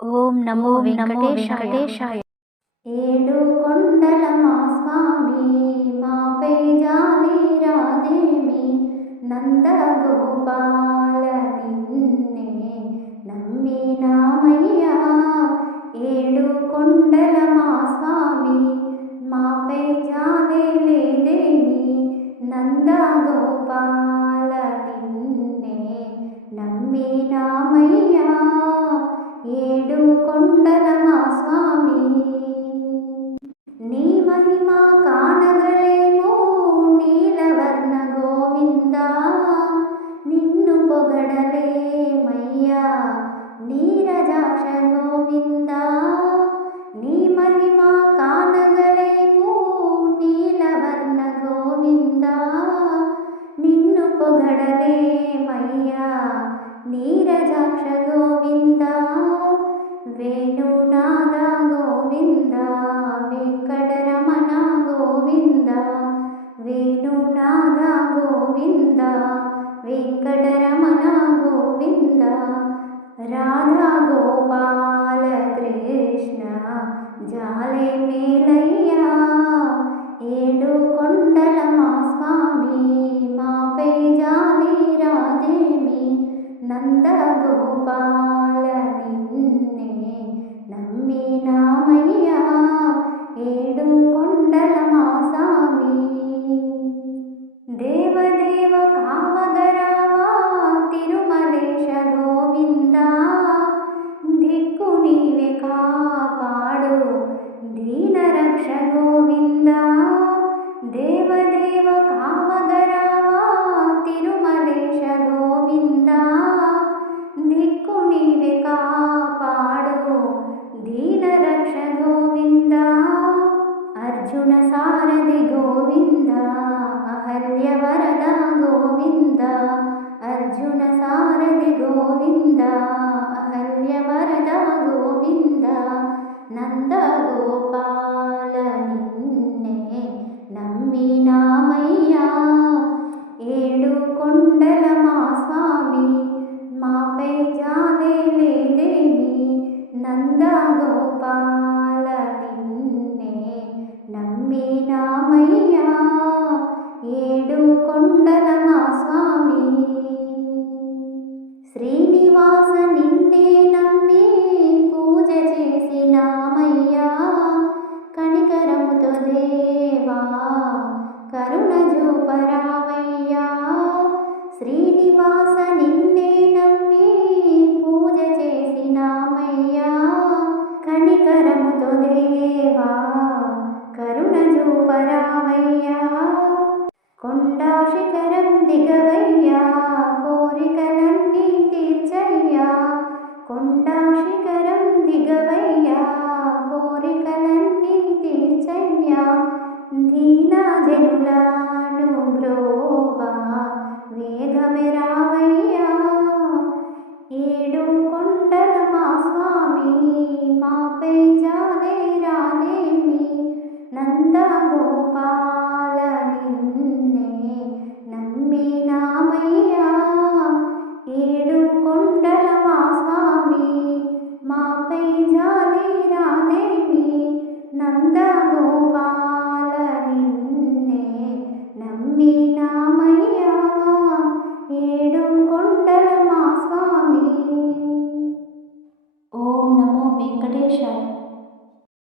ఓం నమో వెంకటేశాయ. ఏడు కొండల మా స్వామి మాపై జాలి రాదేమి నందగోపాల నిన్నే నీరజాక్ష గోవింద నీ మహిమ కానగలేమో నీలవర్ణ గోవింద నిన్ను పొగడలేమయ్యా నీరజాక్ష గోవింద వేణునాద గోవింద వెంకటరమణ గోవింద వేణునాద గోవింద వెంకటరమణ గోవింద రాధా గోపాల కృష్ణ జాలే మేలయ్యా. ఏడు కొండల మా స్వామి మాపై జాలి రాదేమి నందగోపాల నిన్నే నమ్మినామయ్యా ఏడు కొండల మా స్వామి దేవదేవ కామగరావా నీవే కాపాడు. దీన రక్ష గోవింద దేవదేవ కామగరావా తిరుమలేశ గోవింద దిక్కు నీవే కాపాడు. దీన రక్ష గోవింద అర్జున సారథి గోవింద అహల్య వరద గోవింద అర్జున సారథి గోవిందా. అహల్య వరద గోవింద నంద గోపాల నిన్నే నమ్మినామయ్యా ఏడు కొండల శ్రీనివాస నిన్నే मेरा